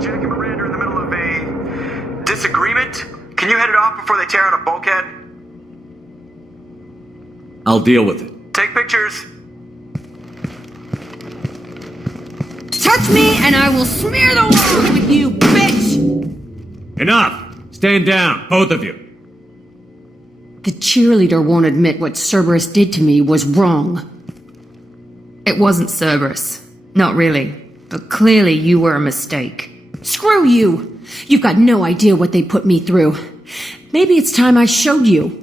Jack and Miranda are in the middle of a disagreement. Can you head it off before they tear out a bulkhead? I'll deal with it. Take pictures. Touch me and I will smear the walls with you, bitch! Enough! Stand down, both of you. The cheerleader won't admit what Cerberus did to me was wrong. It wasn't Cerberus. Not really. But clearly you were a mistake. Screw you! You've got no idea what they put me through. Maybe it's time I showed you.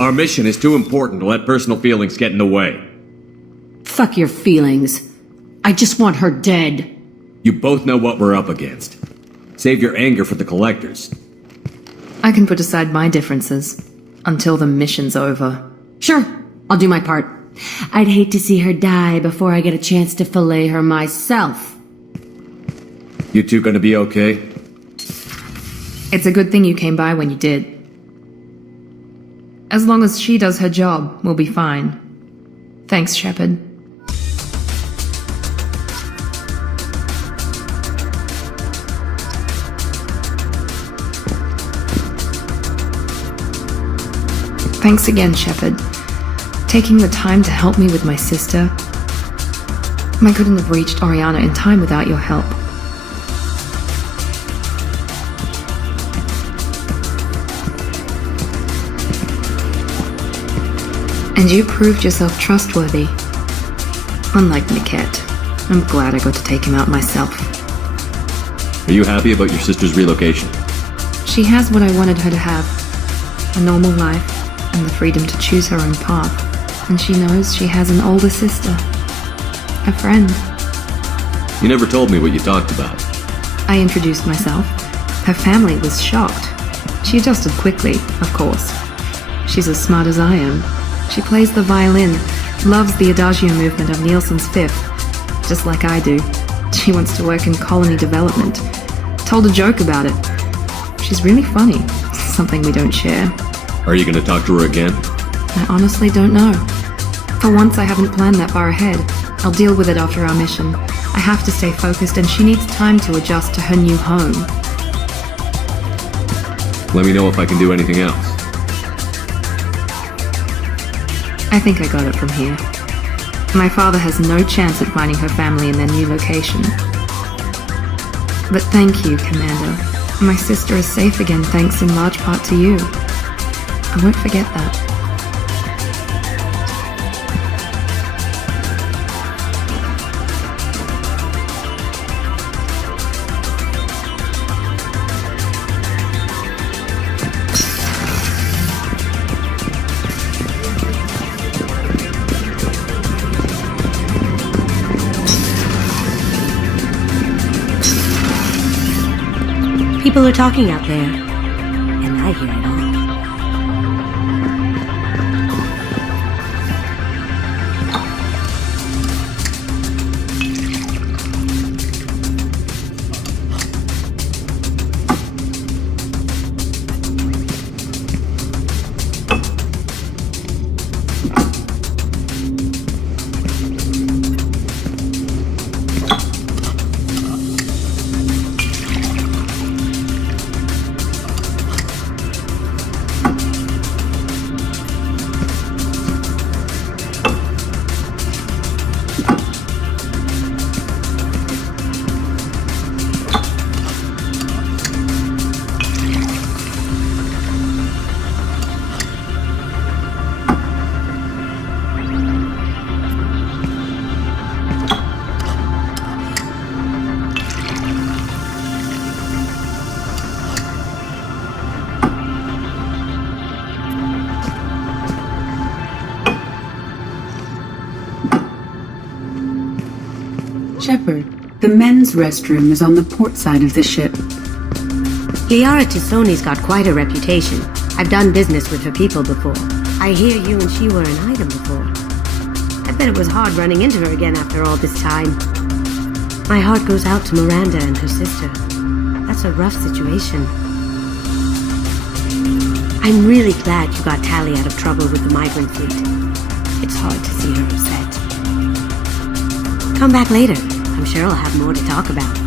Our mission is too important to let personal feelings get in the way. Fuck your feelings. I just want her dead. You both know what we're up against. Save your anger for the collectors. I can put aside my differences until the mission's over. Sure, I'll do my part. I'd hate to see her die before I get a chance to fillet her myself. You two gonna be okay? It's a good thing you came by when you did. As long as she does her job, we'll be fine. Thanks, Shepard. Thanks again, Shepard. Taking the time to help me with my sister. I couldn't have reached Oriana in time without your help. And you proved yourself trustworthy. Unlike Niket, I'm glad I got to take him out myself. Are you happy about your sister's relocation? She has what I wanted her to have. A normal life, and the freedom to choose her own path. And she knows she has an older sister. A friend. You never told me what you talked about. I introduced myself. Her family was shocked. She adjusted quickly, of course. She's as smart as I am. She plays the violin, loves the Adagio movement of Nielsen's Fifth, just like I do. She wants to work in colony development. Told a joke about it. She's really funny, something we don't share. Are you gonna talk to her again? I honestly don't know. For once, I haven't planned that far ahead. I'll deal with it after our mission. I have to stay focused, and she needs time to adjust to her new home. Let me know if I can do anything else. I think I got it from here. My father has no chance at finding her family in their new location. But thank you, Commander. My sister is safe again thanks in large part to you. I won't forget that. People are talking out there, and I hear it all. Shepard, the men's restroom is on the port side of the ship. Liara T'Soni's got quite a reputation. I've done business with her people before. I hear you and she were an item before. I bet it was hard running into her again after all this time. My heart goes out to Miranda and her sister. That's a rough situation. I'm really glad you got Tali out of trouble with the migrant fleet. It's hard to see her upset. Come back later. I'm sure I'll have more to talk about.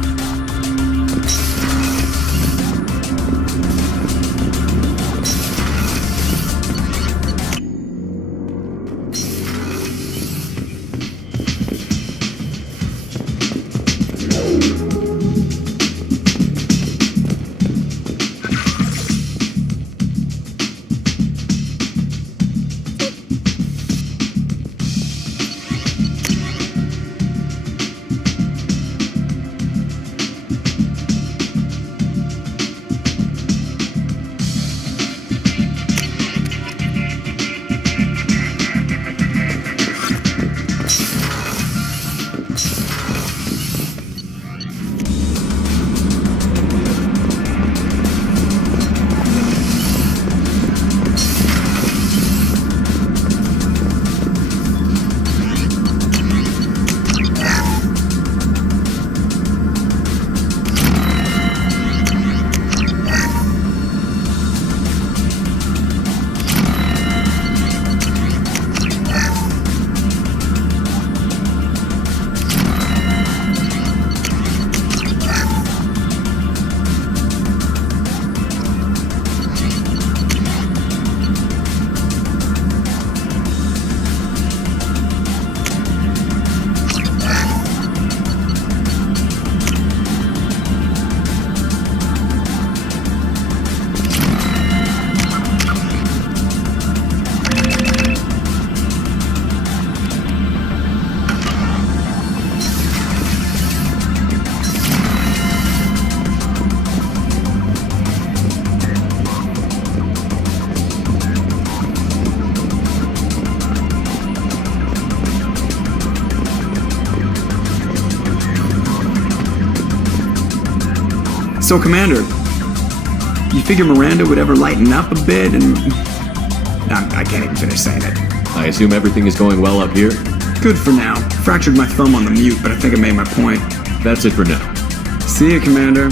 So, Commander, you figure Miranda would ever lighten up a bit and... I can't even finish saying it. I assume everything is going well up here? Good for now. Fractured my thumb on the mute, but I think I made my point. That's it for now. See you, Commander.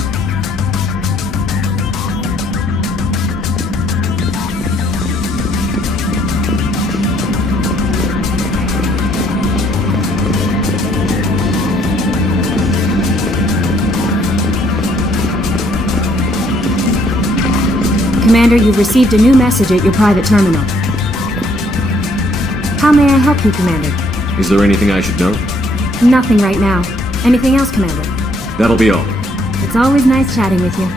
Commander, you've received a new message at your private terminal. How may I help you, Commander? Is there anything I should know? Nothing right now. Anything else, Commander? That'll be all. It's always nice chatting with you.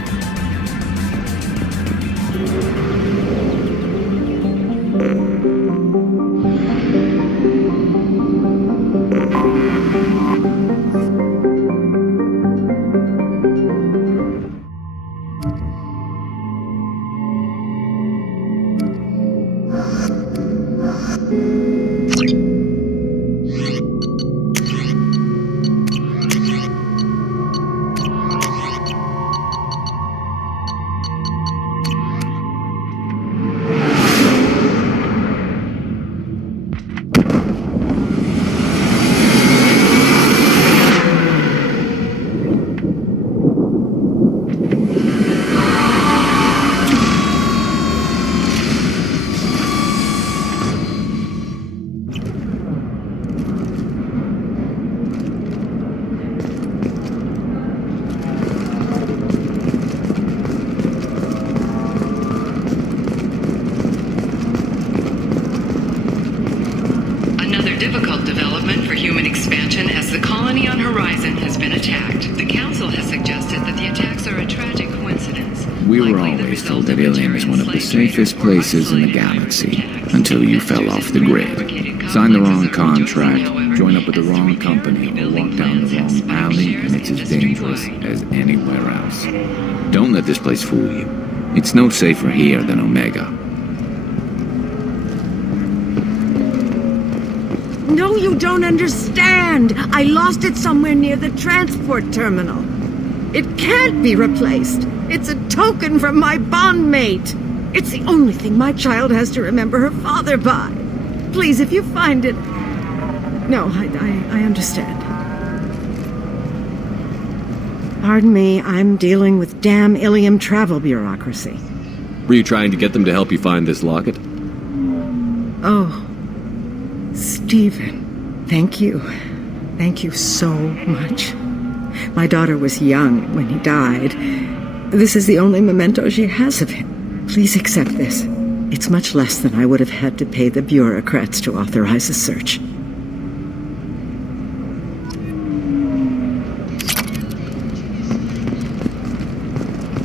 Difficult development for human expansion as the colony on Horizon has been attacked. The Council has suggested that the attacks are a tragic coincidence. We were always told that Illium is one of the safest places in the galaxy, until you fell off the grid. Sign the wrong contract, join up with the wrong company, or walk down the wrong alley, and it's as dangerous as anywhere else. Don't let this place fool you. It's no safer here than Omega. No, you don't understand. I lost it somewhere near the transport terminal. It can't be replaced. It's a token from my bondmate. It's the only thing my child has to remember her father by. Please, if you find it... No, I understand. Pardon me, I'm dealing with damn Illium travel bureaucracy. Were you trying to get them to help you find this locket? Oh... Stephen, thank you. Thank you so much. My daughter was young when he died. This is the only memento she has of him. Please accept this. It's much less than I would have had to pay the bureaucrats to authorize a search.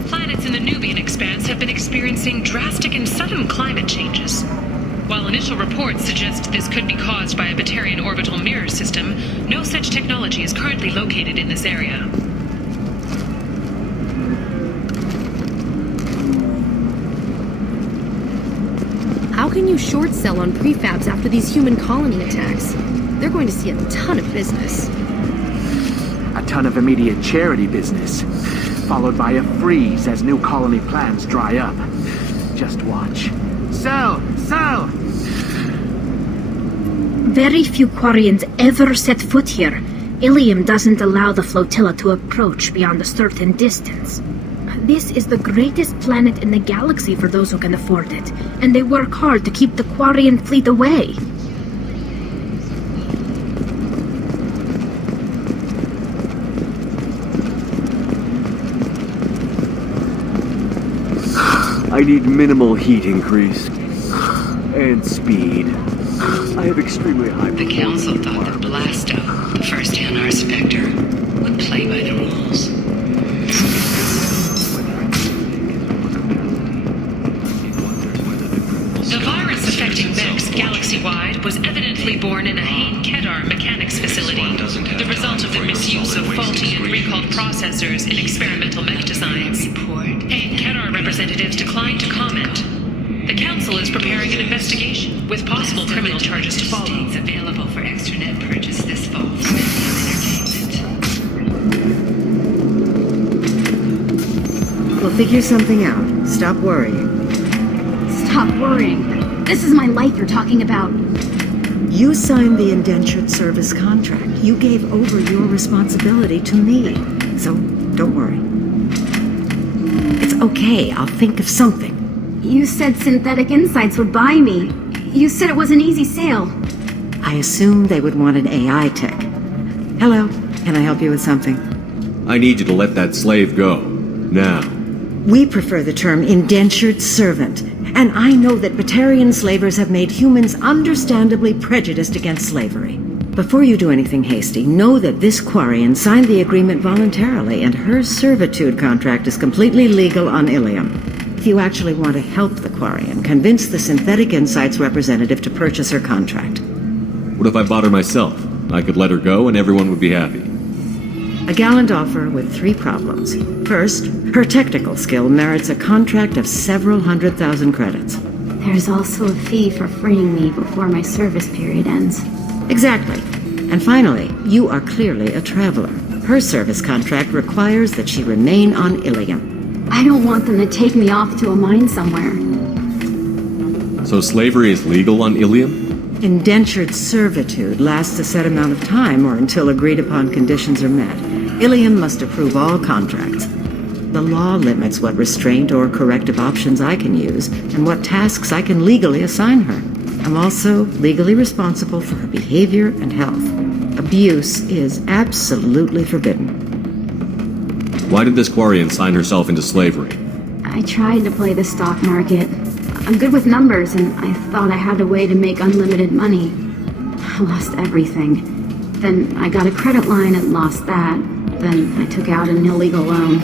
Planets in the Nubian expanse have been experiencing drastic and sudden climate changes. While initial reports suggest this could be caused by a Batarian orbital mirror system, no such technology is currently located in this area. How can you short sell on prefabs after these human colony attacks? They're going to see a ton of business. A ton of immediate charity business, followed by a freeze as new colony plans dry up. Just watch. Sell! Sell! Very few Quarians ever set foot here. Illium doesn't allow the flotilla to approach beyond a certain distance. This is the greatest planet in the galaxy for those who can afford it, and they work hard to keep the Quarian fleet away. I need minimal heat increase. And speed. I have extremely high... The Council thought that Blasto, the first Hanar Spectre, would play by the rules. The virus affecting Vex galaxy-wide was evidently born in a Hain Kedar mechanics facility, the result of the misuse of faulty and recalled processors in experimental mech designs. Hain Kedar representatives declined to comment. The Council is preparing an investigation, with possible criminal charges to follow. Available for extranet purchase this fall from Entertainment. We'll figure something out. Stop worrying. Stop worrying. This is my life you're talking about. You signed the indentured service contract. You gave over your responsibility to me. So, don't worry. It's okay. I'll think of something. You said Synthetic Insights would buy me. You said it was an easy sale. I assumed they would want an AI tech. Hello, can I help you with something? I need you to let that slave go. Now. We prefer the term indentured servant, and I know that Batarian slavers have made humans understandably prejudiced against slavery. Before you do anything hasty, know that this Quarian signed the agreement voluntarily, and her servitude contract is completely legal on Illium. If you actually want to help the Quarian, convince the Synthetic Insights representative to purchase her contract. What if I bought her myself? I could let her go and everyone would be happy. A gallant offer with 3 problems. First, her technical skill merits a contract of several 100,000 credits. There's also a fee for freeing me before my service period ends. Exactly. And finally, you are clearly a traveler. Her service contract requires that she remain on Illium. I don't want them to take me off to a mine somewhere. So slavery is legal on Illium? Indentured servitude lasts a set amount of time or until agreed-upon conditions are met. Illium must approve all contracts. The law limits what restraint or corrective options I can use and what tasks I can legally assign her. I'm also legally responsible for her behavior and health. Abuse is absolutely forbidden. Why did this Quarian sign herself into slavery? I tried to play the stock market. I'm good with numbers, and I thought I had a way to make unlimited money. I lost everything. Then I got a credit line and lost that. Then I took out an illegal loan.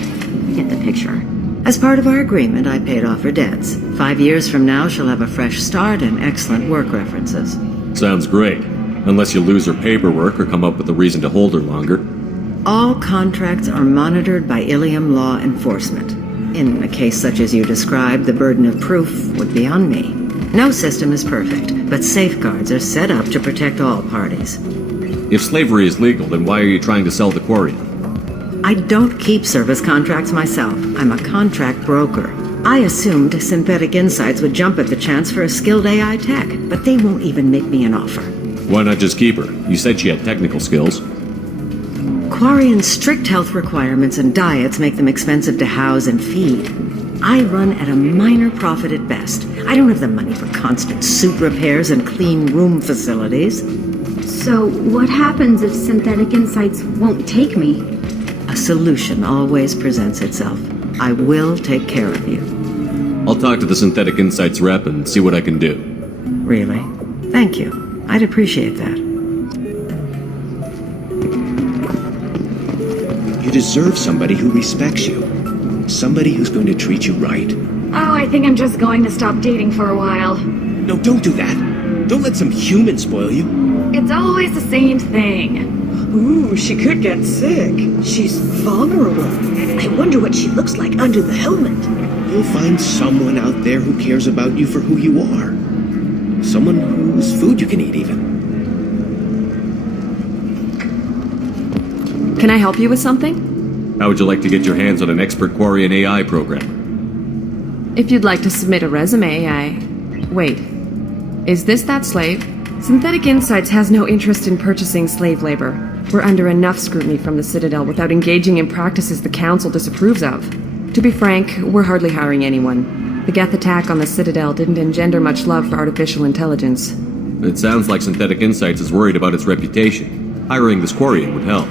You get the picture. As part of our agreement, I paid off her debts. 5 years from now, she'll have a fresh start and excellent work references. Sounds great. Unless you lose her paperwork or come up with a reason to hold her longer. All contracts are monitored by Illium law enforcement. In a case such as you described, the burden of proof would be on me. No system is perfect, but safeguards are set up to protect all parties. If slavery is legal, then why are you trying to sell the Quarian? I don't keep service contracts myself. I'm a contract broker. I assumed Synthetic Insights would jump at the chance for a skilled AI tech, but they won't even make me an offer. Why not just keep her? You said she had technical skills. Quarian's strict health requirements and diets make them expensive to house and feed. I run at a minor profit at best. I don't have the money for constant suit repairs and clean room facilities. So, what happens if synthetic insights won't take me? A solution always presents itself. I will take care of you. I'll talk to the Synthetic Insights rep and see what I can do. Really? Thank you. I'd appreciate that. You deserve somebody who respects you. Somebody who's going to treat you right. Oh, I think I'm just going to stop dating for a while. No, don't do that. Don't let some human spoil you. It's always the same thing. Ooh, she could get sick. She's vulnerable. I wonder what she looks like under the helmet. You'll find someone out there who cares about you for who you are. Someone whose food you can eat, even. Can I help you with something? How would you like to get your hands on an expert Quarian AI programmer? If you'd like to submit a resume, Wait. Is this that slave? Synthetic Insights has no interest in purchasing slave labor. We're under enough scrutiny from the Citadel without engaging in practices the Council disapproves of. To be frank, we're hardly hiring anyone. The Geth attack on the Citadel didn't engender much love for artificial intelligence. It sounds like Synthetic Insights is worried about its reputation. Hiring this Quarian would help.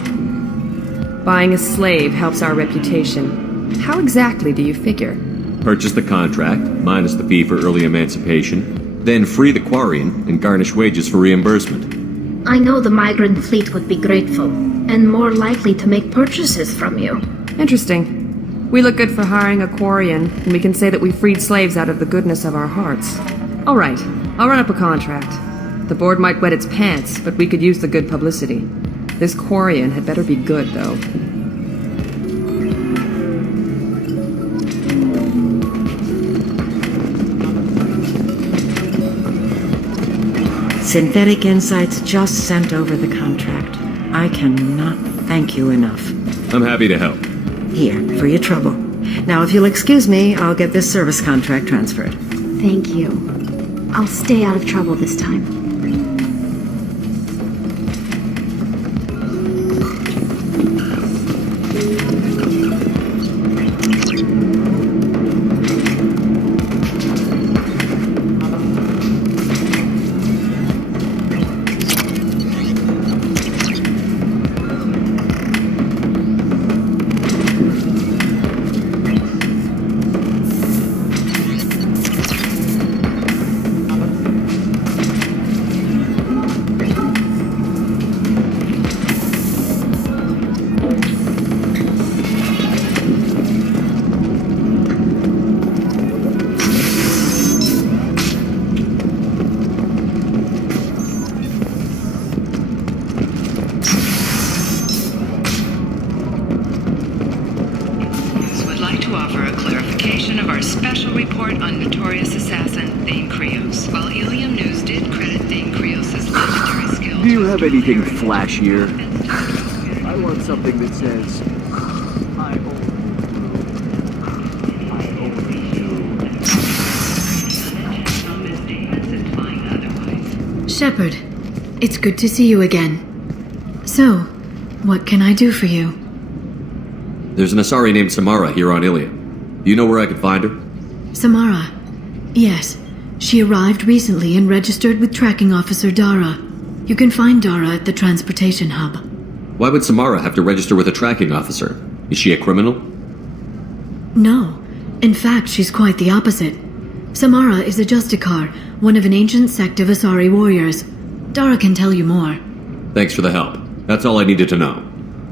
Buying a slave helps our reputation. How exactly do you figure? Purchase the contract, minus the fee for early emancipation, then free the Quarian and garnish wages for reimbursement. I know the migrant fleet would be grateful, and more likely to make purchases from you. Interesting. We look good for hiring a Quarian, and we can say that we freed slaves out of the goodness of our hearts. All right, I'll run up a contract. The board might wet its pants, but we could use the good publicity. This Quarian had better be good, though. Synthetic Insights just sent over the contract. I cannot thank you enough. I'm happy to help. Here, for your trouble. Now, if you'll excuse me, I'll get this service contract transferred. Thank you. I'll stay out of trouble this time. Special report on notorious assassin Thane Krios. While Illium News did credit Thane Krios' legendary skill. Do you have anything flashier? I want something that says, I own you. Shepard, it's good to see you again. So, what can I do for you? There's an Asari named Samara here on Illium. Do you know where I could find her? Samara. Yes. She arrived recently and registered with Tracking Officer Dara. You can find Dara at the transportation hub. Why would Samara have to register with a tracking officer? Is she a criminal? No. In fact, she's quite the opposite. Samara is a Justicar, one of an ancient sect of Asari warriors. Dara can tell you more. Thanks for the help. That's all I needed to know.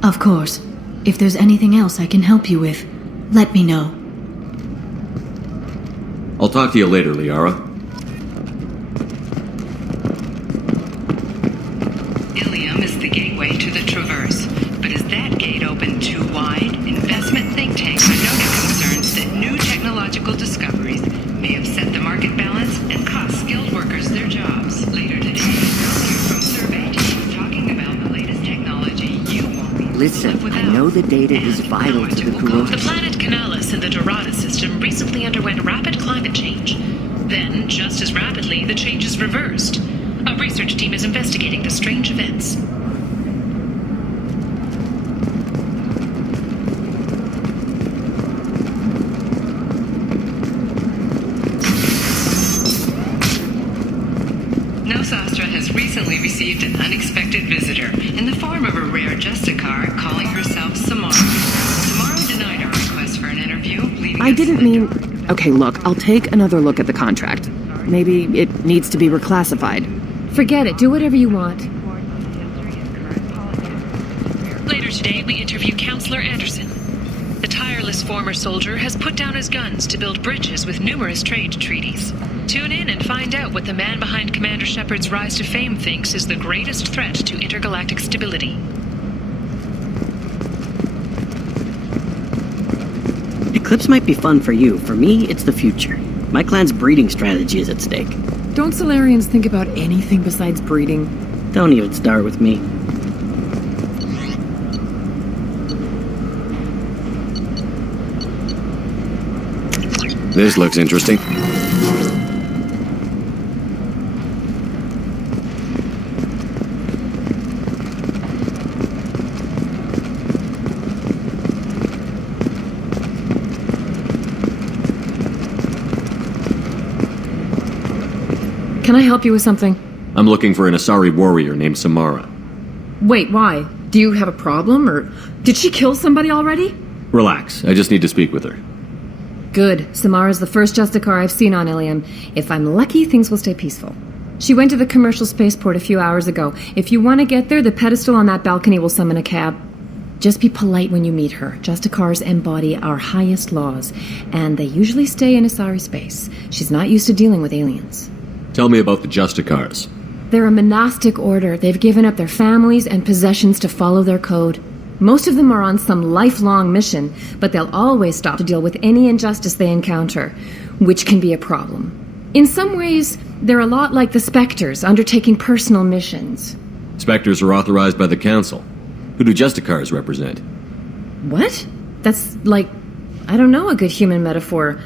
Of course. If there's anything else I can help you with, let me know. I'll talk to you later, Liara. Illium is the gateway to the Traverse, but is that gate open too wide? Investment think tanks are noting concerns that new technological discoveries may upset the market balance and cost skilled workers their jobs. Later today, we'll hear from survey teams talking about the latest technology you won't be able to Listen, live without. I know the data is vital to the Kuroshi. The planet Canalis in the Dorada system recently underwent rapid climate change. Then, just as rapidly, the change is reversed. A research team is investigating the strange events. Nosastra has recently received an unexpected I didn't mean... Okay, look, I'll take another look at the contract. Maybe it needs to be reclassified. Forget it. Do whatever you want. Later today, we interview Counselor Anderson. The tireless former soldier has put down his guns to build bridges with numerous trade treaties. Tune in and find out what the man behind Commander Shepard's rise to fame thinks is the greatest threat to intergalactic stability. Eclipse might be fun for you. For me, it's the future. My clan's breeding strategy is at stake. Don't Solarians think about anything besides breeding? Don't even start with me. This looks interesting. Can I help you with something? I'm looking for an Asari warrior named Samara. Wait, why? Do you have a problem, or did she kill somebody already? Relax, I just need to speak with her. Good. Samara's the first Justicar I've seen on Illium. If I'm lucky, things will stay peaceful. She went to the commercial spaceport a few hours ago. If you want to get there, the pedestal on that balcony will summon a cab. Just be polite when you meet her. Justicars embody our highest laws, and they usually stay in Asari space. She's not used to dealing with aliens. Tell me about the Justicars. They're a monastic order. They've given up their families and possessions to follow their code. Most of them are on some lifelong mission, but they'll always stop to deal with any injustice they encounter, which can be a problem. In some ways, they're a lot like the Spectres, undertaking personal missions. Spectres are authorized by the Council. Who do Justicars represent? What? That's like, I don't know, a good human metaphor.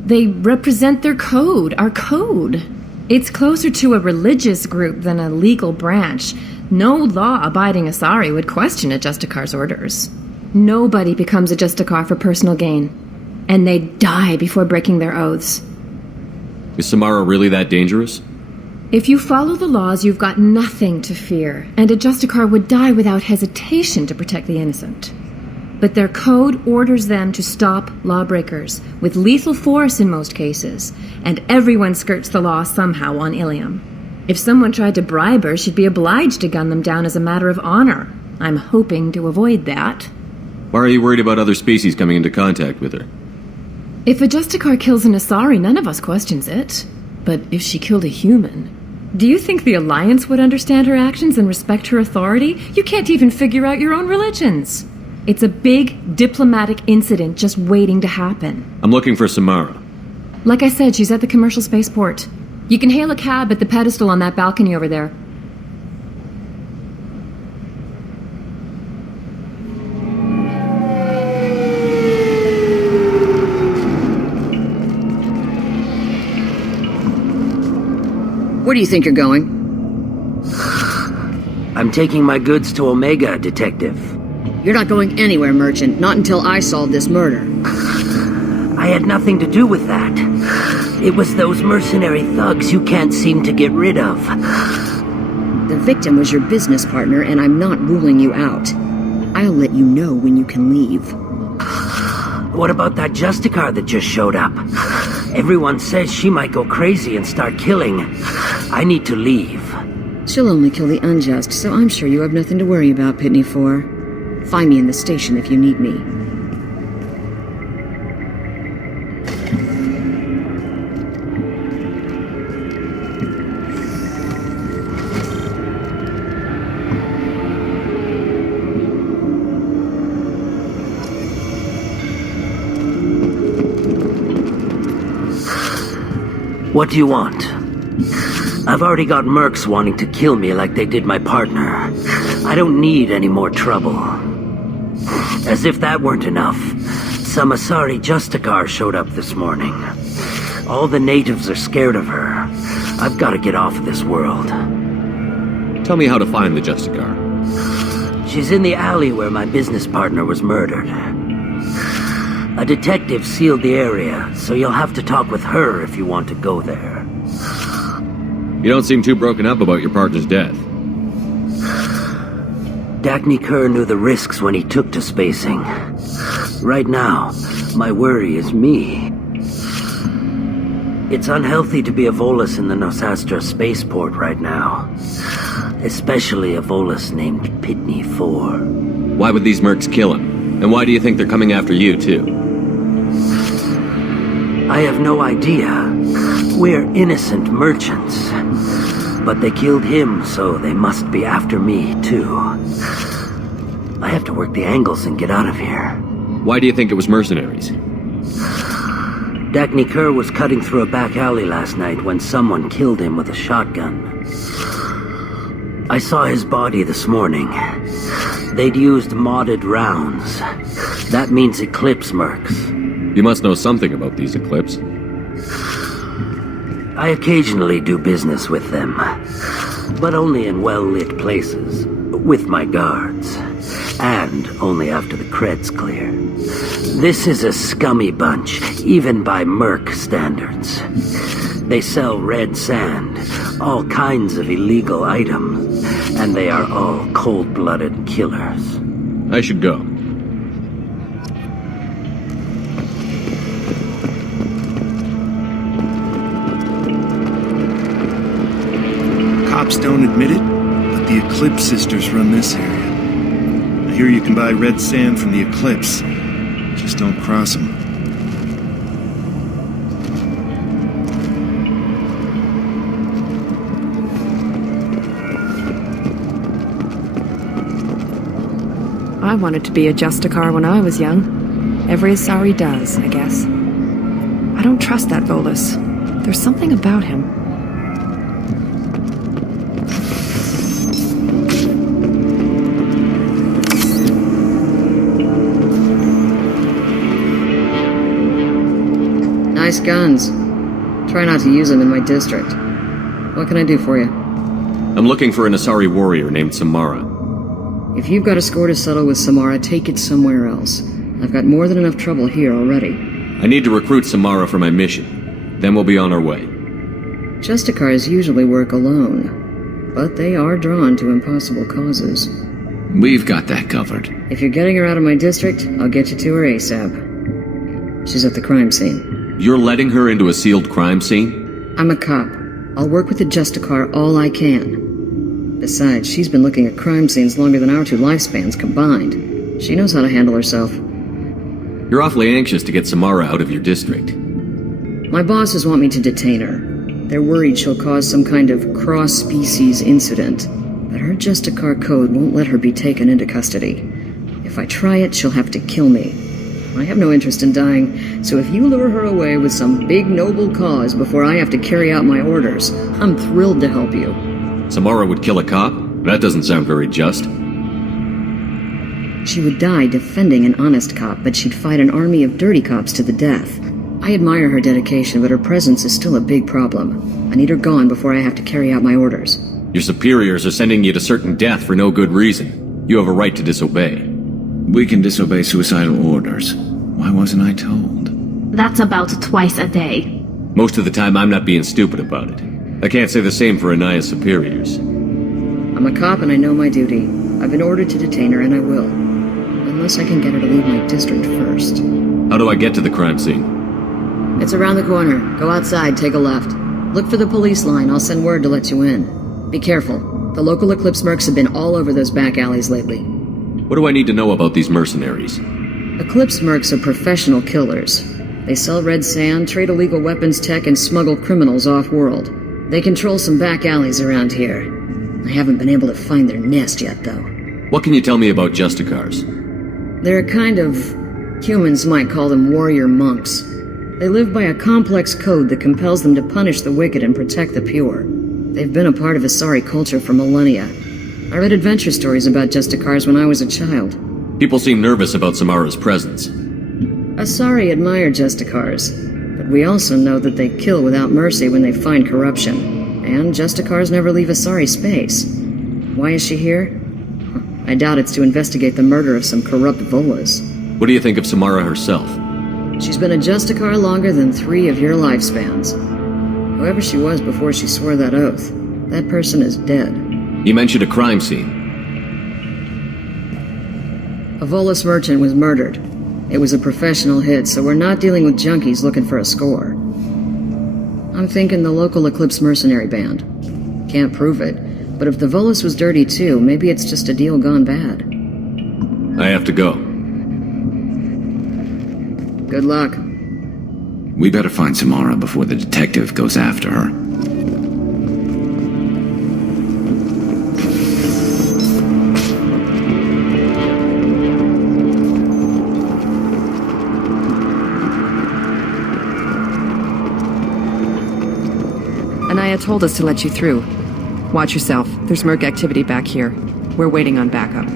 They represent their code, our code. It's closer to a religious group than a legal branch. No law-abiding Asari would question a Justicar's orders. Nobody becomes a Justicar for personal gain. And they die before breaking their oaths. Is Samara really that dangerous? If you follow the laws, you've got nothing to fear. And a Justicar would die without hesitation to protect the innocent. But their code orders them to stop lawbreakers, with lethal force in most cases. And everyone skirts the law somehow on Illium. If someone tried to bribe her, she'd be obliged to gun them down as a matter of honor. I'm hoping to avoid that. Why are you worried about other species coming into contact with her? If a Justicar kills an Asari, none of us questions it. But if she killed a human... Do you think the Alliance would understand her actions and respect her authority? You can't even figure out your own religions. It's a big diplomatic incident just waiting to happen. I'm looking for Samara. Like I said, she's at the commercial spaceport. You can hail a cab at the pedestal on that balcony over there. Where do you think you're going? I'm taking my goods to Omega, Detective. You're not going anywhere, Merchant. Not until I solve this murder. I had nothing to do with that. It was those mercenary thugs you can't seem to get rid of. The victim was your business partner, and I'm not ruling you out. I'll let you know when you can leave. What about that Justicar that just showed up? Everyone says she might go crazy and start killing. I need to leave. She'll only kill the unjust, so I'm sure you have nothing to worry about, Pitney 4. Find me in the station if you need me. What do you want? I've already got mercs wanting to kill me like they did my partner. I don't need any more trouble. As if that weren't enough, some Asari Justicar showed up this morning. All the natives are scared of her. I've got to get off of this world. Tell me how to find the Justicar. She's in the alley where my business partner was murdered. A detective sealed the area, so you'll have to talk with her if you want to go there. You don't seem too broken up about your partner's death. Dagny Kerr knew the risks when he took to spacing. Right now, my worry is me. It's unhealthy to be a Volus in the Nosastra spaceport right now. Especially a Volus named Pitney 4. Why would these mercs kill him? And why do you think they're coming after you, too? I have no idea. We're innocent merchants. But they killed him, so they must be after me, too. I have to work the angles and get out of here. Why do you think it was mercenaries? Dagny Kerr was cutting through a back alley last night when someone killed him with a shotgun. I saw his body this morning. They'd used modded rounds. That means Eclipse mercs. You must know something about these Eclipse. I occasionally do business with them, but only in well-lit places, with my guards, and only after the cred's clear. This is a scummy bunch, even by merc standards. They sell red sand, all kinds of illegal items, and they are all cold-blooded killers. I should go. Cops don't admit it, but the Eclipse sisters run this area. I hear you can buy red sand from the Eclipse. Just don't cross them. I wanted to be a Justicar when I was young. Every Asari does, I guess. I don't trust that Volus. There's something about him. Nice guns. Try not to use them in my district. What can I do for you? I'm looking for an Asari warrior named Samara. If you've got a score to settle with Samara, take it somewhere else. I've got more than enough trouble here already. I need to recruit Samara for my mission. Then we'll be on our way. Justicars usually work alone, but they are drawn to impossible causes. We've got that covered. If you're getting her out of my district, I'll get you to her ASAP. She's at the crime scene. You're letting her into a sealed crime scene? I'm a cop. I'll work with the Justicar all I can. Besides, she's been looking at crime scenes longer than our two lifespans combined. She knows how to handle herself. You're awfully anxious to get Samara out of your district. My bosses want me to detain her. They're worried she'll cause some kind of cross-species incident. But her Justicar code won't let her be taken into custody. If I try it, she'll have to kill me. I have no interest in dying, so if you lure her away with some big noble cause before I have to carry out my orders, I'm thrilled to help you. Samara would kill a cop? That doesn't sound very just. She would die defending an honest cop, but she'd fight an army of dirty cops to the death. I admire her dedication, but her presence is still a big problem. I need her gone before I have to carry out my orders. Your superiors are sending you to certain death for no good reason. You have a right to disobey. We can disobey suicidal orders. Why wasn't I told? That's about twice a day. Most of the time I'm not being stupid about it. I can't say the same for Anaya's superiors. I'm a cop and I know my duty. I've been ordered to detain her and I will. Unless I can get her to leave my district first. How do I get to the crime scene? It's around the corner. Go outside, take a left. Look for the police line. I'll send word to let you in. Be careful. The local Eclipse mercs have been all over those back alleys lately. What do I need to know about these mercenaries? Eclipse mercs are professional killers. They sell red sand, trade illegal weapons tech, and smuggle criminals off-world. They control some back alleys around here. I haven't been able to find their nest yet, though. What can you tell me about Justicars? They're a kind of... humans might call them warrior monks. They live by a complex code that compels them to punish the wicked and protect the pure. They've been a part of Asari culture for millennia. I read adventure stories about Justicars when I was a child. People seem nervous about Samara's presence. Asari admire Justicars, but we also know that they kill without mercy when they find corruption. And Justicars never leave Asari space. Why is she here? I doubt it's to investigate the murder of some corrupt Volas. What do you think of Samara herself? She's been a Justicar longer than 3 of your lifespans. Whoever she was before she swore that oath, that person is dead. You mentioned a crime scene. A Volus merchant was murdered. It was a professional hit, so we're not dealing with junkies looking for a score. I'm thinking the local Eclipse mercenary band. Can't prove it, but if the Volus was dirty too, maybe it's just a deal gone bad. I have to go. Good luck. We better find Samara before the detective goes after her. Anaya told us to let you through. Watch yourself. There's Merc activity back here. We're waiting on backup.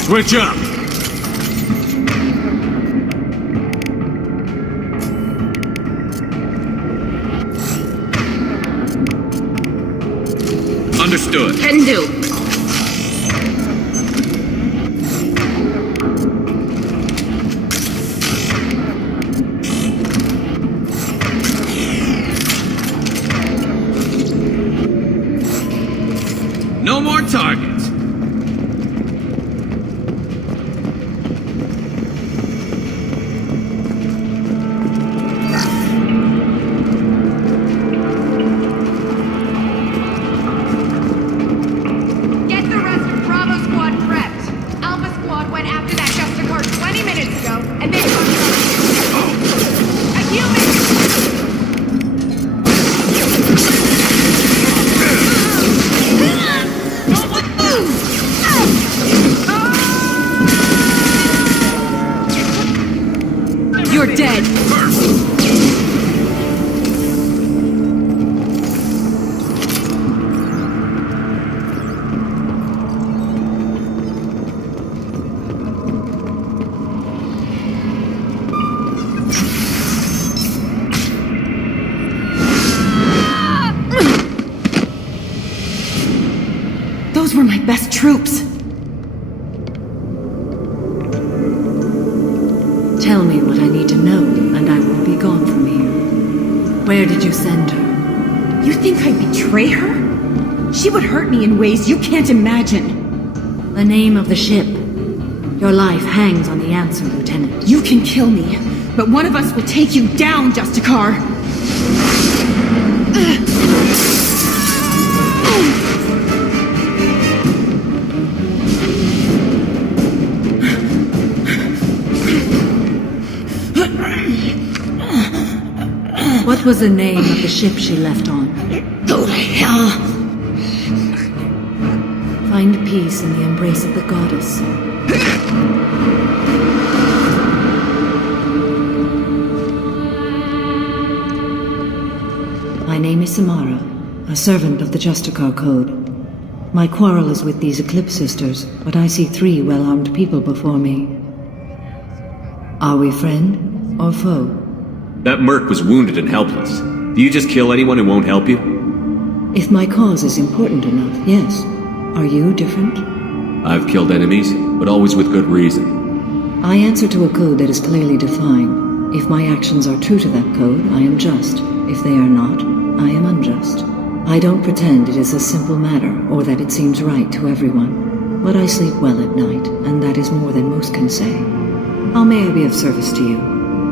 Switch up! Understood. Can do. No more targets. Get the rest of Bravo Squad prepped. Alpha Squad went after that Justicar 20 minutes ago, and they got a human! You're dead! Those were my best troops. Tell me what I need to know, and I will be gone from here. Where did you send her? You think I'd betray her? She would hurt me in ways you can't imagine. The name of the ship. Your life hangs on the answer, Lieutenant. You can kill me, but one of us will take you down, Justicar. What was the name of the ship she left on? Go to hell! Find peace in the embrace of the goddess. My name is Samara, a servant of the Justicar Code. My quarrel is with these Eclipse sisters, but I see 3 well-armed people before me. Are we friend or foe? That merc was wounded and helpless. Do you just kill anyone who won't help you? If my cause is important enough, yes. Are you different? I've killed enemies, but always with good reason. I answer to a code that is clearly defined. If my actions are true to that code, I am just. If they are not, I am unjust. I don't pretend it is a simple matter, or that it seems right to everyone. But I sleep well at night, and that is more than most can say. How may I be of service to you?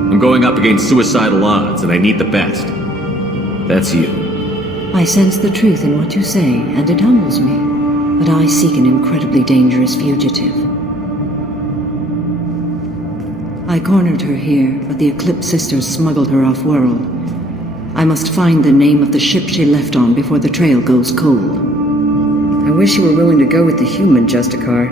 I'm going up against suicidal odds, and I need the best. That's you. I sense the truth in what you say, and it humbles me. But I seek an incredibly dangerous fugitive. I cornered her here, but the Eclipse sisters smuggled her off-world. I must find the name of the ship she left on before the trail goes cold. I wish you were willing to go with the human, Justicar.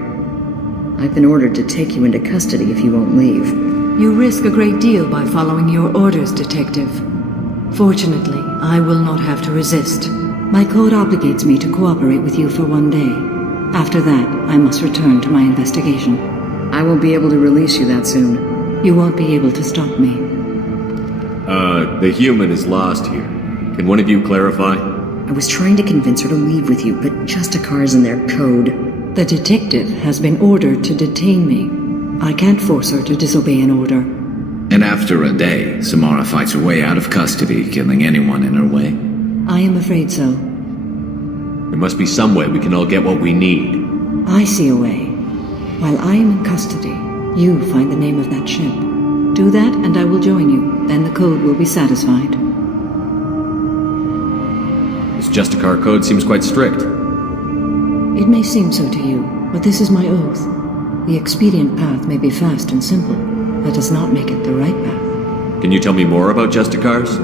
I've been ordered to take you into custody if you won't leave. You risk a great deal by following your orders, Detective. Fortunately, I will not have to resist. My code obligates me to cooperate with you for 1 day. After that, I must return to my investigation. I won't be able to release you that soon. You won't be able to stop me. The human is lost here. Can one of you clarify? I was trying to convince her to leave with you, but Justicar's in their code. The detective has been ordered to detain me. I can't force her to disobey an order. And after a day, Samara fights her way out of custody, killing anyone in her way. I am afraid so. There must be some way we can all get what we need. I see a way. While I am in custody, you find the name of that ship. Do that, and I will join you. Then the code will be satisfied. This Justicar code seems quite strict. It may seem so to you, but this is my oath. The expedient path may be fast and simple. That does not make it the right path. Can you tell me more about Justicars?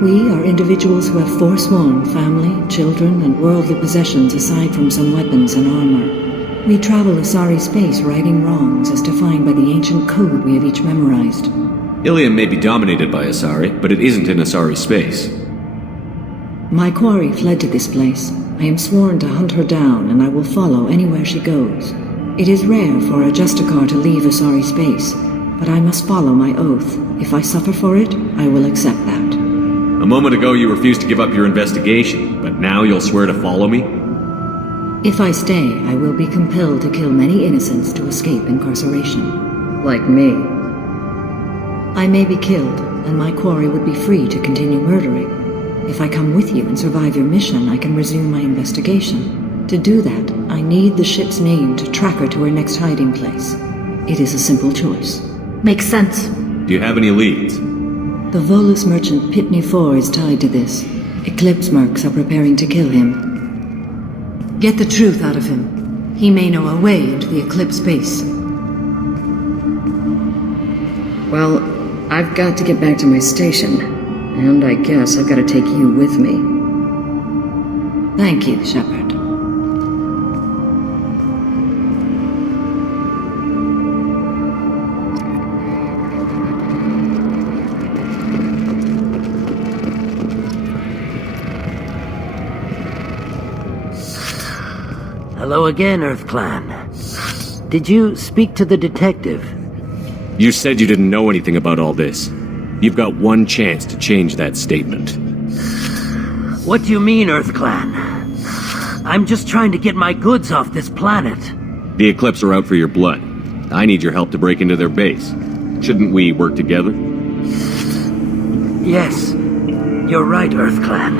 We are individuals who have forsworn family, children, and worldly possessions aside from some weapons and armor. We travel Asari space righting wrongs as defined by the ancient code we have each memorized. Illium may be dominated by Asari, but it isn't in Asari space. My quarry fled to this place. I am sworn to hunt her down, and I will follow anywhere she goes. It is rare for a Justicar to leave Asari space, but I must follow my oath. If I suffer for it, I will accept that. A moment ago you refused to give up your investigation, but now you'll swear to follow me? If I stay, I will be compelled to kill many innocents to escape incarceration. Like me. I may be killed, and my quarry would be free to continue murdering. If I come with you and survive your mission, I can resume my investigation. To do that, I need the ship's name to track her to her next hiding place. It is a simple choice. Makes sense. Do you have any leads? The Volus merchant Pitney 4 is tied to this. Eclipse mercs are preparing to kill him. Get the truth out of him. He may know a way into the Eclipse base. Well, I've got to get back to my station. And I guess I've got to take you with me. Thank you, Shepard. Hello again, Earth Clan. Did you speak to the detective? You said you didn't know anything about all this. You've got one chance to change that statement. What do you mean, Earth Clan? I'm just trying to get my goods off this planet. The Eclipse are out for your blood. I need your help to break into their base. Shouldn't we work together? Yes, you're right, Earth Clan.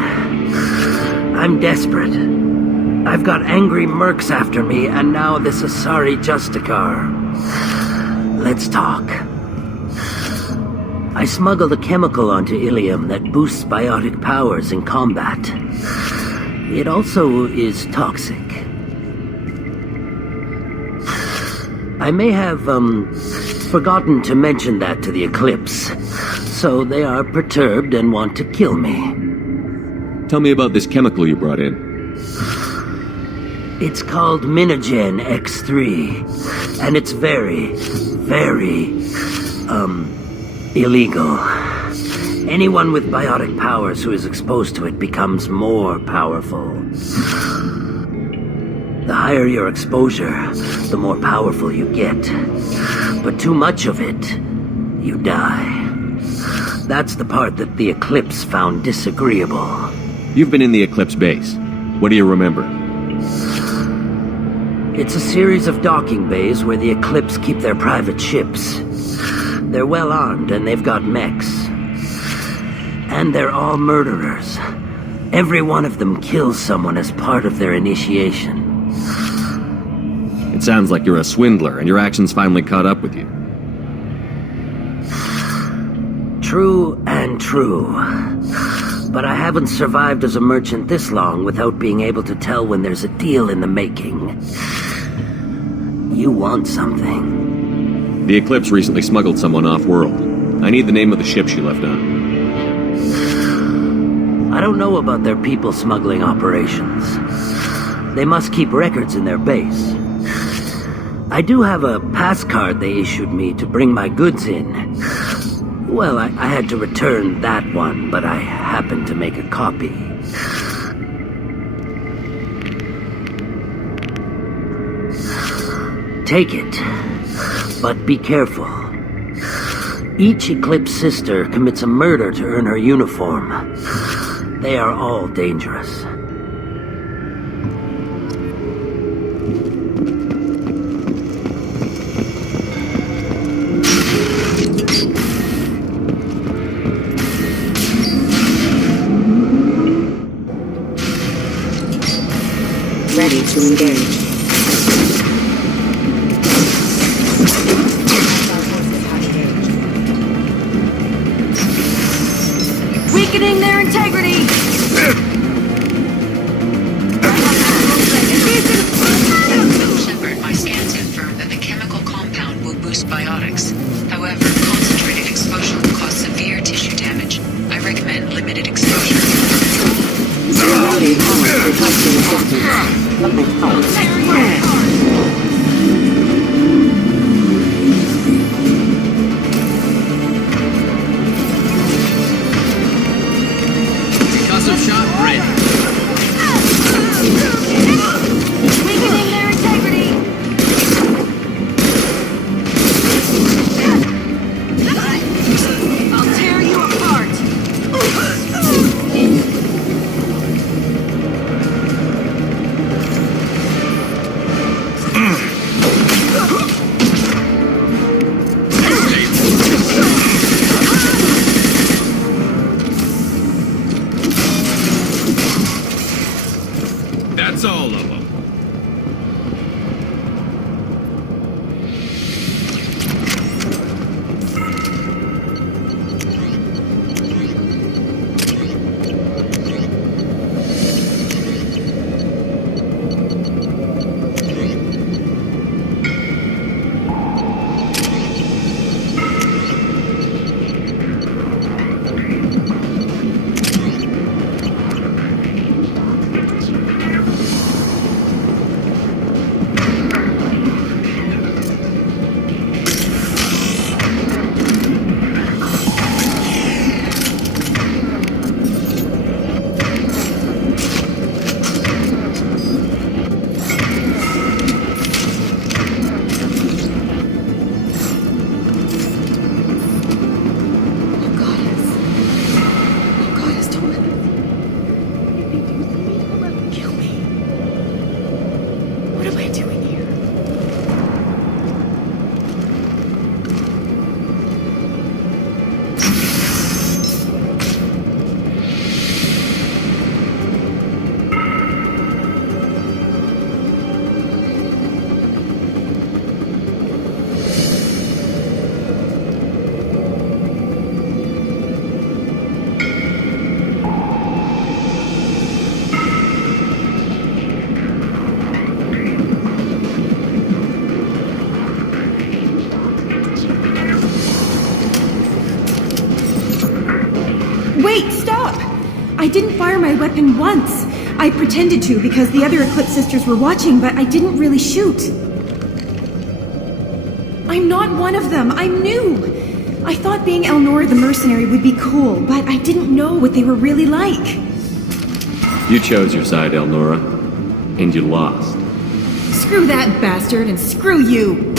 I'm desperate. I've got angry mercs after me, and now this Asari Justicar. Let's talk. I smuggled a chemical onto Illium that boosts biotic powers in combat. It also is toxic. I may have, forgotten to mention that to the Eclipse, so they are perturbed and want to kill me. Tell me about this chemical you brought in. It's called Minogen X3, and it's very, very, illegal. Anyone with biotic powers who is exposed to it becomes more powerful. The higher your exposure, the more powerful you get. But too much of it, you die. That's the part that the Eclipse found disagreeable. You've been in the Eclipse base. What do you remember? It's a series of docking bays where the Eclipse keep their private ships. They're well armed and they've got mechs. And they're all murderers. Every one of them kills someone as part of their initiation. It sounds like you're a swindler and your actions finally caught up with you. True and true. But I haven't survived as a merchant this long without being able to tell when there's a deal in the making. You want something. The Eclipse recently smuggled someone off-world. I need the name of the ship she left on. I don't know about their people smuggling operations. They must keep records in their base. I do have a pass card they issued me to bring my goods in. Well, I had to return that one, but I happened to make a copy. Take it, but be careful. Each Eclipse sister commits a murder to earn her uniform. They are all dangerous. ready to engage. Weakening their integrity! Shepard, my scans confirm that the chemical compound will boost biotics. However, concentrated exposure will cause severe tissue damage. I recommend limited exposure. Concussive shot ready. Weakening their integrity! I'll tear you apart! That's all of them. Wait, stop! I didn't fire my weapon once. I pretended to because the other Eclipse sisters were watching, but I didn't really shoot. I'm not one of them. I'm new. I thought being Elnora the mercenary would be cool, but I didn't know what they were really like. You chose your side, Elnora, and you lost. Screw that bastard, and screw you!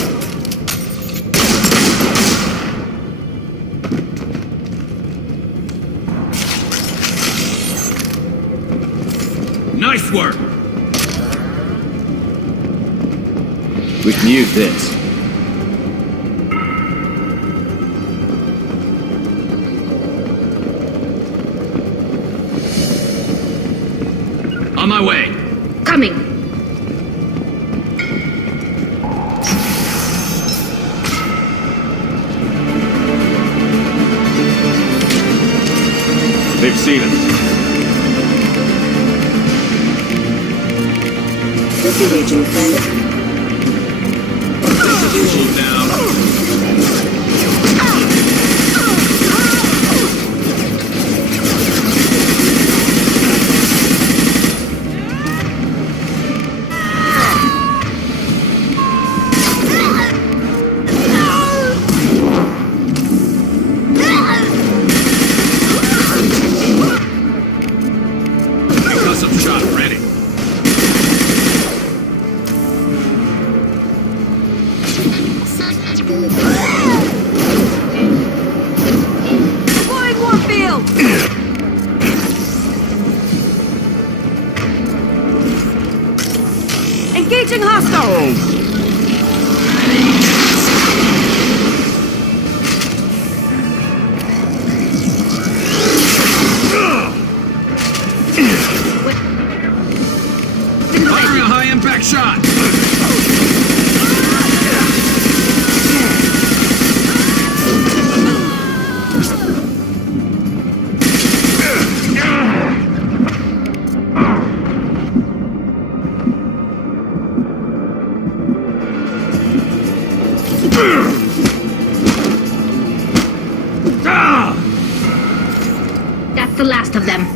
Nice work! We can use this. On my way. Coming. They've seen us. Disengaging friend. Hold down. Concussive shot ready. Deploying Warfield! Engaging hostiles! Firing a high Back shot! That's the last of them.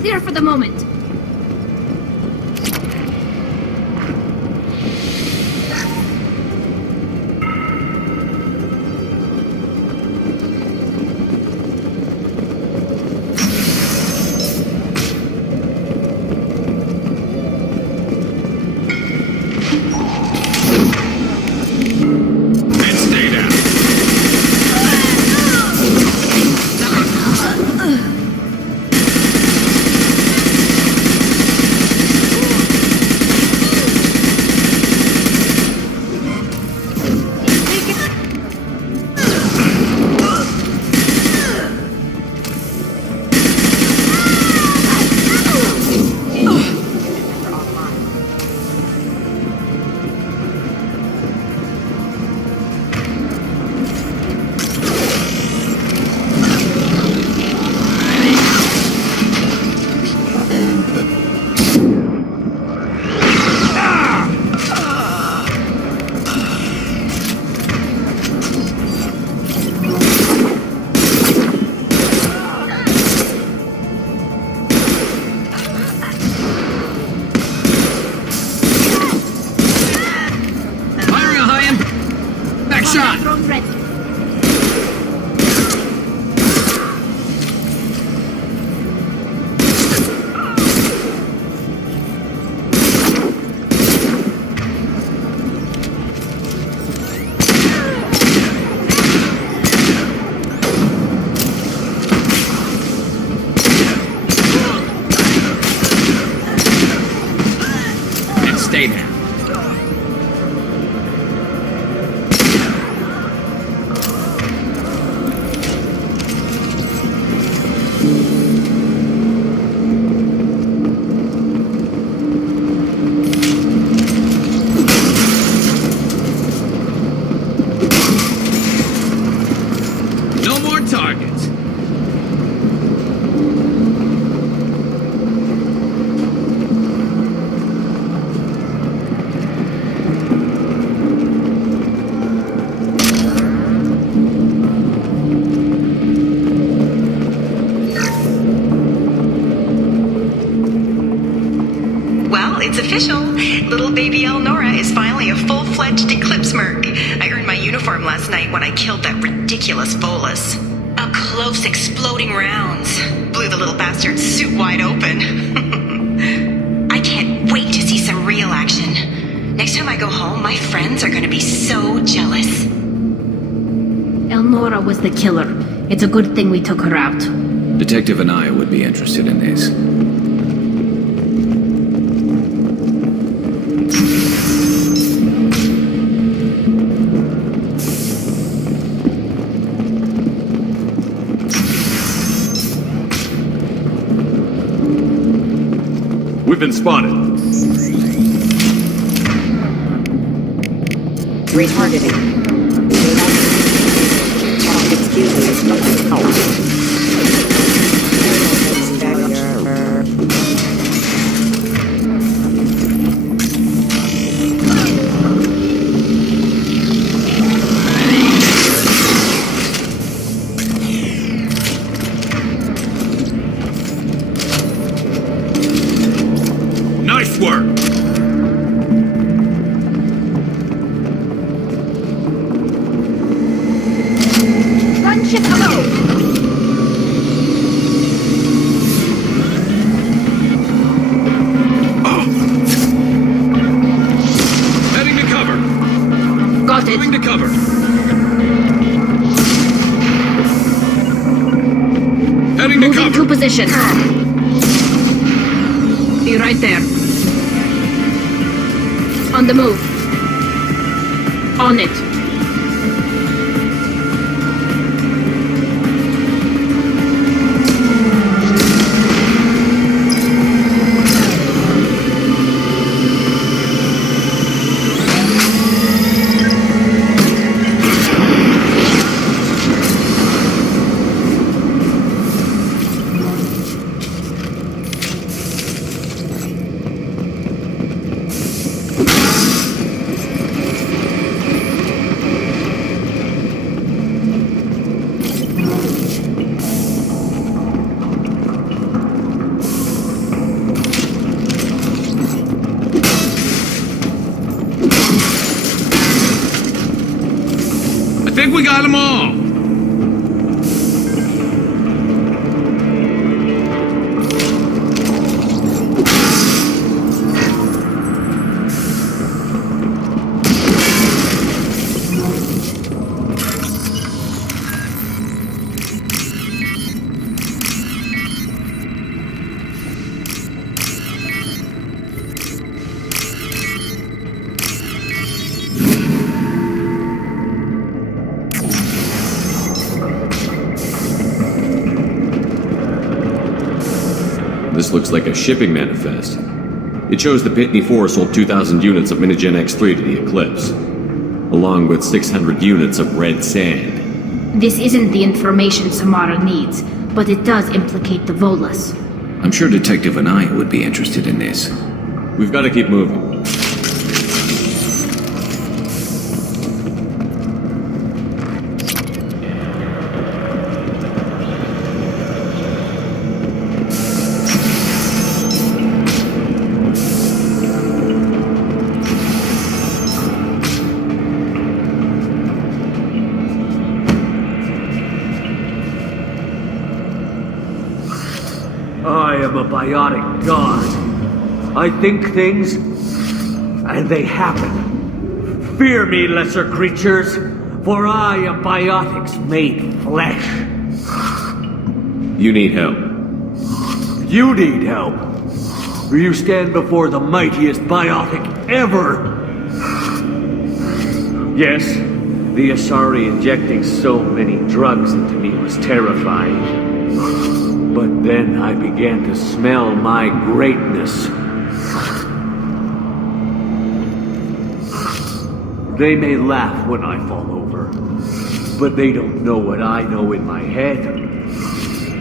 Clear for the moment. Stay down. No more targets. It's official. Little baby Elnora is finally a full-fledged Eclipse merc. I earned my uniform last night when I killed that ridiculous Volus. Up close, exploding rounds. Blew the little bastard's suit wide open. I can't wait to see some real action. Next time I go home, my friends are gonna be so jealous. Elnora was the killer. It's a good thing we took her out. Detective Anaya would be interested in this. We've been spotted. Retargeting. Target Nice work! Gunship alone! Heading to cover! Got it! Moving to cover! Heading to Moving cover! to position. Be right there. On the move. On it. I think we got them all! This looks like a shipping manifest. It shows the Pitney 4 sold 2,000 units of Minigen X3 to the Eclipse, along with 600 units of red sand. This isn't the information Samara needs, but it does implicate the Volus. I'm sure Detective Anaya would be interested in this. We've got to keep moving. I am a biotic god. I think things, and they happen. Fear me, lesser creatures, for I am biotics made flesh. You need help. You need help. For you stand before the mightiest biotic ever. Yes, the Asari injecting so many drugs into me was terrifying. But then I began to smell my greatness. They may laugh when I fall over, but they don't know what I know in my head.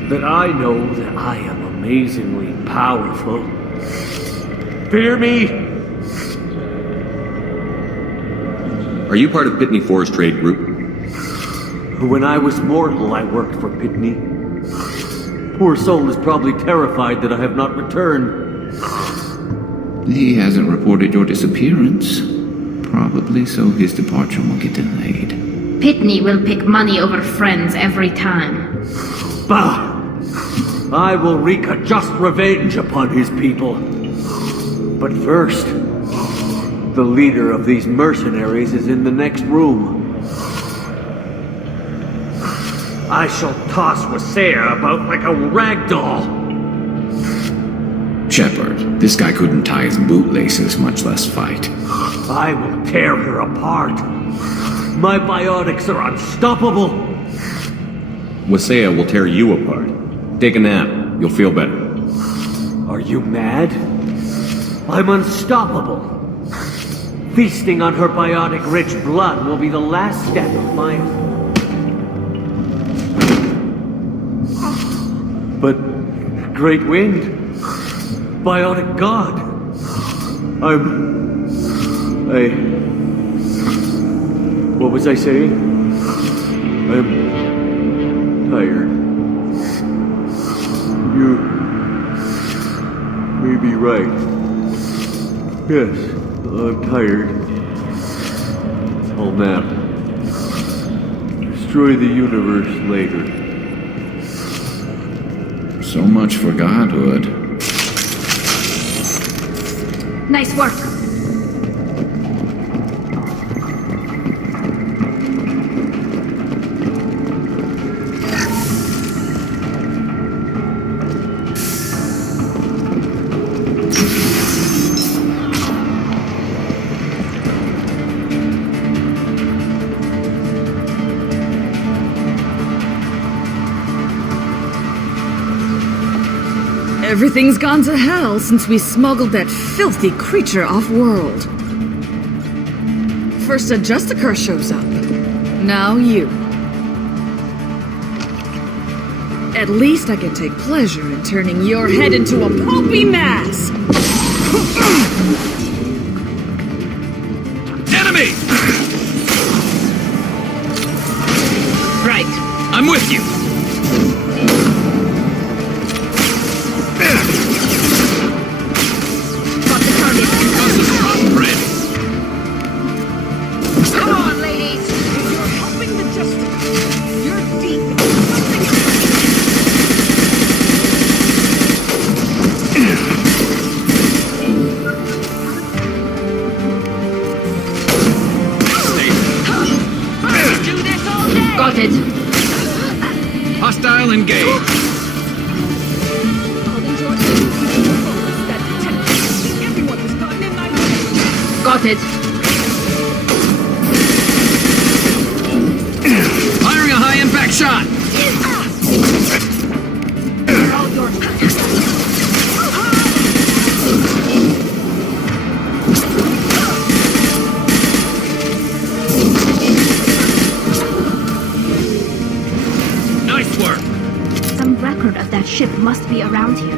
That I know that I am amazingly powerful. Fear me? Are you part of Pitney 4's trade group? When I was mortal, I worked for Pitney. Poor soul is probably terrified that I have not returned. He hasn't reported your disappearance. Probably so his departure won't get delayed. Pitney will pick money over friends every time. Bah! I will wreak a just revenge upon his people. But first, the leader of these mercenaries is in the next room. I shall toss Wasea about like a rag doll. Shepard, this guy couldn't tie his bootlaces, much less fight. I will tear her apart. My biotics are unstoppable. Wasea will tear you apart. Take a nap. You'll feel better. Are you mad? I'm unstoppable. Feasting on her biotic-rich blood will be the last step of my... But Great Wind, Bionic God, what was I saying? I'm tired. You may be right. Yes, I'm tired. I'll nap. Destroy the universe later. So much for godhood. Nice work. Everything's gone to hell since we smuggled that filthy creature off-world. First a Justicar shows up. Now you. At least I can take pleasure in turning your head into a pulpy mass! Enemy! Right. I'm with you! Come on, ladies! You're helping the Justicar. You're deep in Do this all day! Got it. Hostile engaged. Got it. Firing a high-impact shot! Nice work! Some record of that ship must be around here.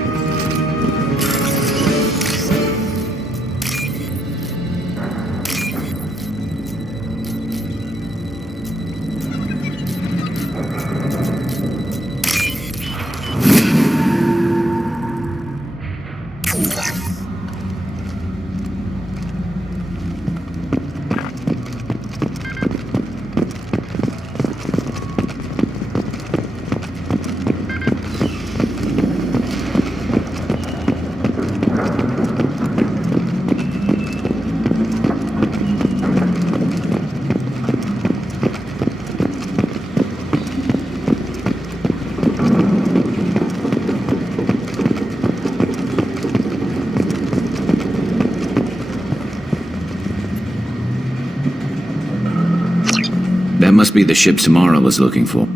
That must be the ship Samara was looking for.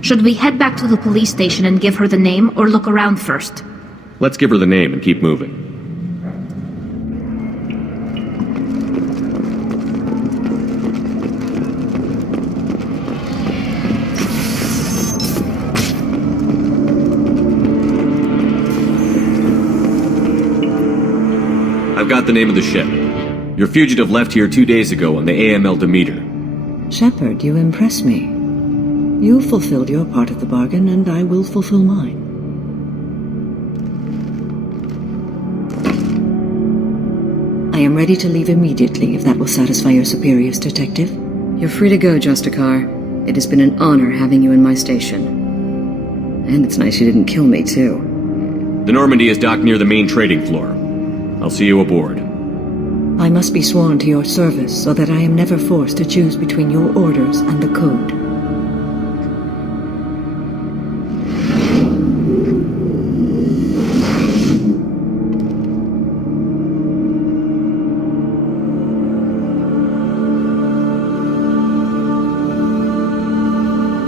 Should we head back to the police station and give her the name, or look around first? Let's give her the name and keep moving. I've got the name of the ship. Your fugitive left here 2 days ago on the AML Demeter. Shepard, you impress me. You fulfilled your part of the bargain, and I will fulfill mine. I am ready to leave immediately if that will satisfy your superiors, Detective. You're free to go, Justicar. It has been an honor having you in my station. And it's nice you didn't kill me, too. The Normandy is docked near the main trading floor. I'll see you aboard. I must be sworn to your service so that I am never forced to choose between your orders and the Code.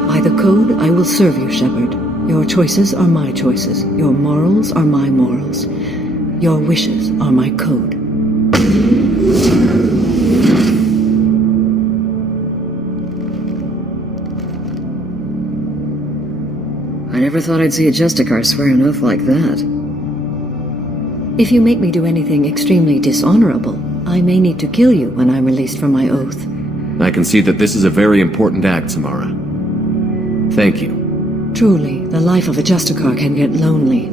By the Code, I will serve you, Shepard. Your choices are my choices. Your morals are my morals. Your wishes are my code. I Never thought I'd see a Justicar swear an oath like that. If you make me do anything extremely dishonorable, I may need to kill you when I'm released from my oath. I can see that this is a very important act, Samara. Thank you. Truly, the life of a Justicar can get lonely.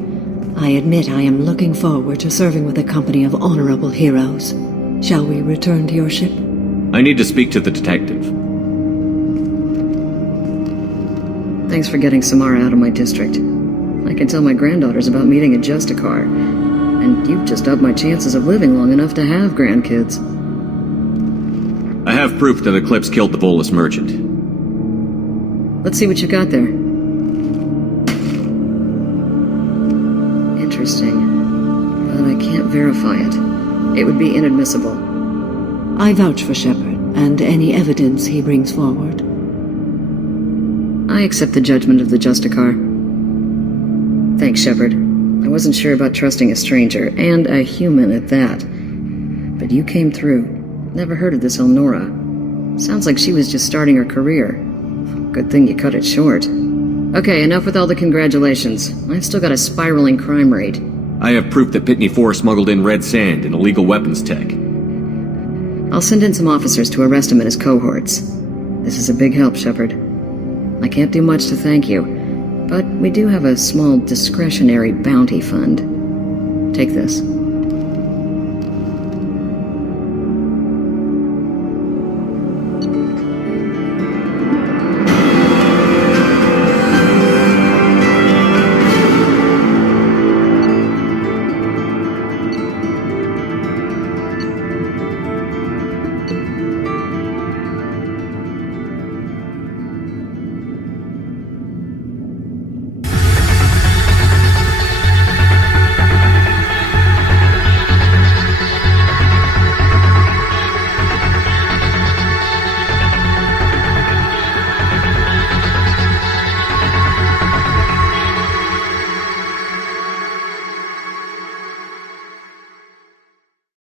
I admit I am looking forward to serving with a company of honorable heroes. Shall we return to your ship? I need to speak to the detective. Thanks for getting Samara out of my district. I can tell my granddaughters about meeting a Justicar, and you've just upped my chances of living long enough to have grandkids. I have proof that Eclipse killed the Volus merchant. Let's see what you got there. Interesting. But I can't verify it. It would be inadmissible. I vouch for Shepard, and any evidence he brings forward. I accept the judgment of the Justicar. Thanks, Shepard. I wasn't sure about trusting a stranger, and a human at that. But you came through. Never heard of this Elnora. Sounds like she was just starting her career. Good thing you cut it short. Okay, enough with all the congratulations. I've still got a spiraling crime rate. I have proof that Pitney 4 smuggled in red sand and illegal weapons tech. I'll send in some officers to arrest him and his cohorts. This is a big help, Shepard. I can't do much to thank you, but we do have a small discretionary bounty fund. Take this.